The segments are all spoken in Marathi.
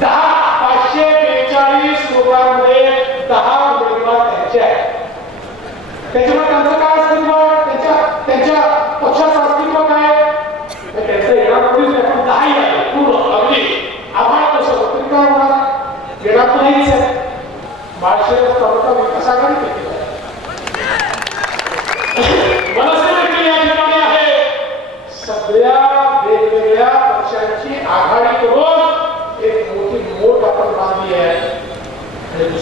दहा पाचशे बेचाळीस लोकांमध्ये दहा उमेदवार त्यांचे आहेत. त्याच्यामुळे त्यांचं काय अस्तित्व त्यांच्या त्यांच्या पक्षाचं अस्तित्व काय तर त्यांचं येणारच नाही पण दहाही आहे पूर्ण अगदी. आभार कसं तरी काय होणार येणार तर नाहीच आहे बाळशेर तालुका विकास आघाडी मनसे देखील या ठिकाणी आहे. सगळ्या वेगवेगळ्या पक्षांची आघाडी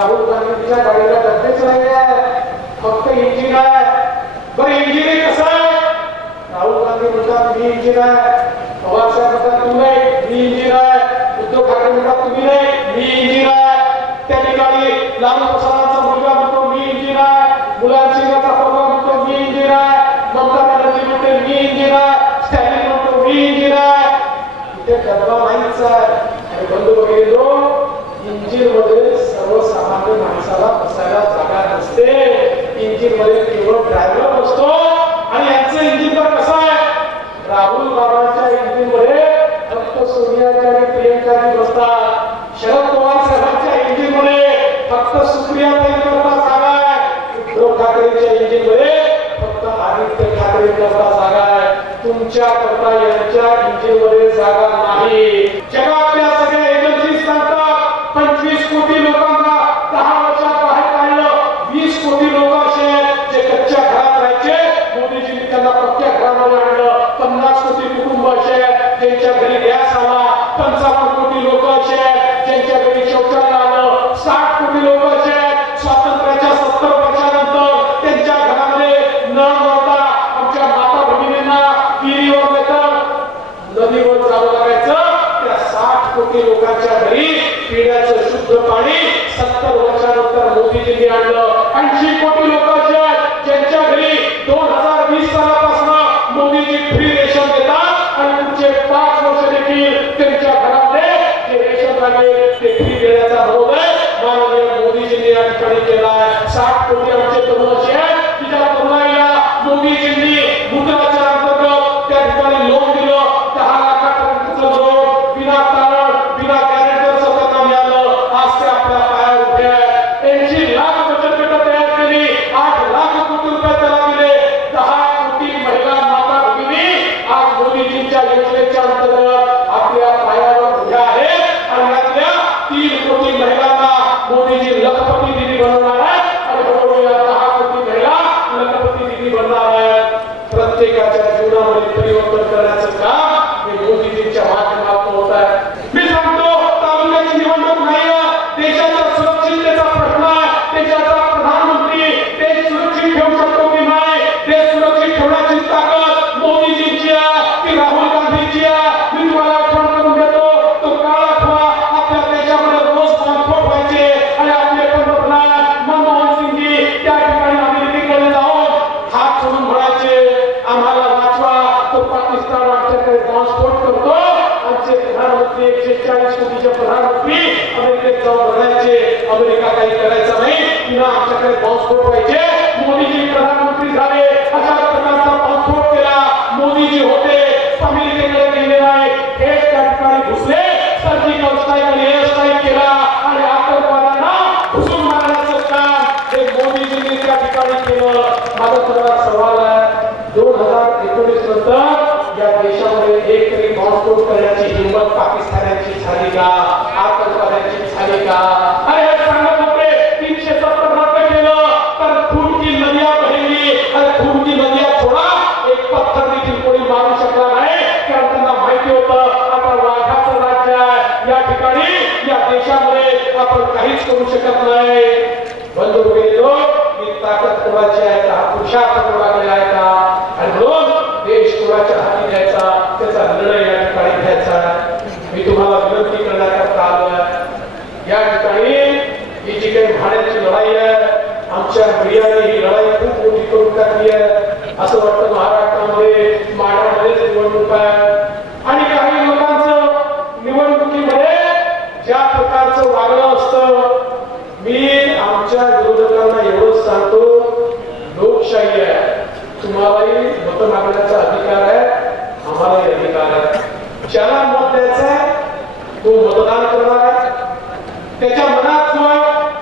राहुल गांधीच्या गाडीला डब्बेच राहिले फक्त इंजिन आहे. बरं इंजिन कसं आहे? राहुल गांधी म्हणतात मी इंजिन आहे. पवार साहेब म्हणतात तू नाही मी इंजिन आहे. उद्धव ठाकरे म्हणतात तुम्ही नाही मी इंजिन आहे. त्या ठिकाणी लालू प्रसादांचा मुलगा म्हणतो मी इंजिन आहे. मुलांची पवार म्हणतो मी इंजिन आहे. ममता बॅनर्जी म्हणते मी इंजिन आहे. स्टॅलिन म्हणतो मी इंजिन आहे. इथे डब्बा नाहीच आहे. आणि बंधू वगैरे बघितलो इंजिनमध्ये सर्वसामान्य माणसाला बसायला जागा नसते. इंजिनमध्ये केवळ ड्रायव्हर असतो आणि यांचं इंजिन तर कसं आहे? राहुल बाबांच्या इंजिनमध्ये फक्त सोनियाजी आणि प्रियंकाची बसतात. शरद पवार साहेबांच्या इंजिनमध्ये फक्त सुप्रिया करता जागा आहे. उद्धव ठाकरेंच्या इंजिनमध्ये फक्त आदित्य ठाकरे करता जागा आहे. तुमच्या करता यांच्या इंजिनमध्ये जागा नाही. जगातल्या सगळ्या एजन्सी सांगतात पंचवीस कोटी लोकांना दहा वर्षात बाहेर काढलं वीस कोटी लोक असे आहेत जे कच्च्या घरात राहायचे मोदीजींनी त्यांना पक्क्या घरामध्ये आणलं पन्नास कोटी कुटुंब असे आहेत ज्यांच्या घरी गॅस आला पंचावन्न कोटी लोक असे आहेत ज्यांच्या घरी शौचालय आलं साठ कोटी लोक असे आहेत स्वातंत्र्याच्या सत्तर वर्षानंतर त्यांच्या घरामध्ये न नव्हता आमच्या माता भगिनींना विहिरीवर येतं नदीवर जावं लागायचं त्या साठ कोटी लोकांच्या घरी पिण्याचं शुद्ध पाणी सत्तर वर्षानंतर मोदीजींनी आणलं. ऐंशी कोटी लोक असे ज्यांच्या घरी दोन हजार वीस सालापासून मोदीजी फ्री रेशन देतात आणि पुढचे पाच वर्ष देखील त्यांच्या घरामध्ये जे रेशन लागेल ते फ्री देण्याचा मनोदय माननीय मोदीजींनी या ठिकाणी केला आहे साठ कोटी आमचे तरुण असे आहेत अमेरिकेत अमेरिका काही करायचं नाही. पुन्हा आमच्याकडे बॉम्बस्फोट व्हायचे मोदीजी प्रधानमंत्री झाले. अशा प्रकारचा बॉम्बस्फोट केला मोदीजी होते. अमेरिकेकडे गेले नाही. थेट त्या ठिकाणी घुसले. सर्जिकल स्ट्राईक आणि एअर स्ट्राईक केला. आणि आतंकवाद्यांना घुसून मारण्याचं काम हे मोदीजींनी त्या ठिकाणी केलं. माझा तुम्हाला सवाल आहे. दोन हजार एकोणीस नंतर या देशामध्ये एक तरी बॉम्बस्फोट करण्याची हिंमत पाकिस्तानाची झाली का? या ठिकाणी या देशामध्ये आपण काहीच करू शकत नाही. बंधू भगिनींनो, ही ताकद कोणाची आहे का हा पुरुषार्थ कोणाकडे आहे का आणि म्हणून देश कोणाच्या हाती द्यायचा त्याचा निर्णय या ठिकाणी घ्यायचा आहे. मी तुम्हाला विनंती करण्याकरता आलो आहे या ठिकाणी ही आमच्या ही लढाई खूप मोठी करून टाकली आहे. असं वाटतं महाराष्ट्रामध्ये माड्यामध्येच निवडणूक आहे. आणि काही लोकांचं निवडणुकीमध्ये ज्या प्रकारचं वागणं असतं मी आमच्या विरोधकांना एवढंच सांगतो लोकशाही आहे. तुम्हालाही मत मागण्याचा अधिकार आहे आम्हालाही अधिकार आहे. ज्याला मत द्यायचा आहे तो मतदान करणार आहे. त्याच्या मनात जो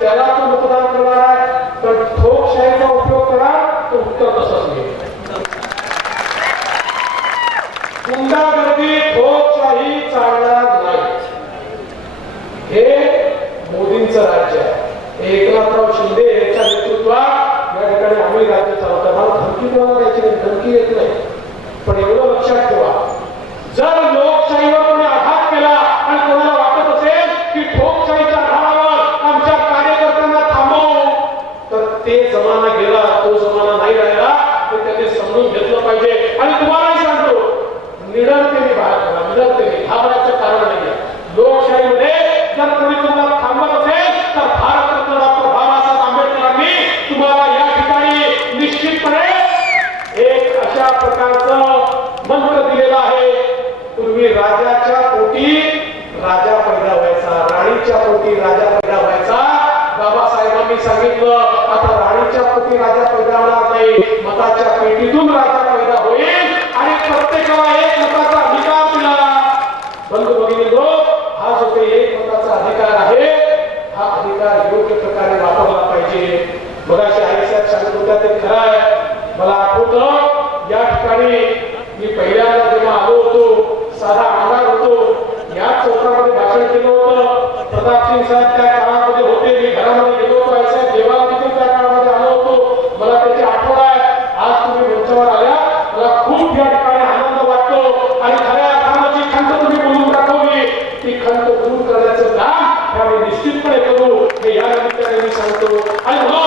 त्याला तो मतदान करणार आहे. पण ठोकशाहीचा उपयोग करा तो उत्तर तसंच मिळेल गुंडागर्दी ठोकशाही चालणार नाही. हे मोदींचं राज्य आहे. एकनाथराव शिंदे यांच्या नेतृत्वात या ठिकाणी आम्ही राज्य चालवतो. मला धमकी कोणाला द्यायची नाही धमकी येत नाही. पण एवढं लक्षात ठेवा. जर निडरतेने बाहेर निडरतेने घाबरायचं कारण नाही लोकशाहीमध्ये जर कोणी तुम्हाला थांबत असेल तर भारतरत्न डॉक्टर बाबासाहेब आंबेडकरांनी तुम्हाला या ठिकाणी निश्चितपणे एक अशा प्रकारचं मंत्र दिलेलं आहे. पूर्वी राजाच्या पोटी राजा पैदा व्हायचा राणीच्या पोटी राजा पैदा व्हायचा. बाबासाहेबांनी सांगितलं आता राणीच्या पोटी राजा पैदा होणार नाही. 아이고.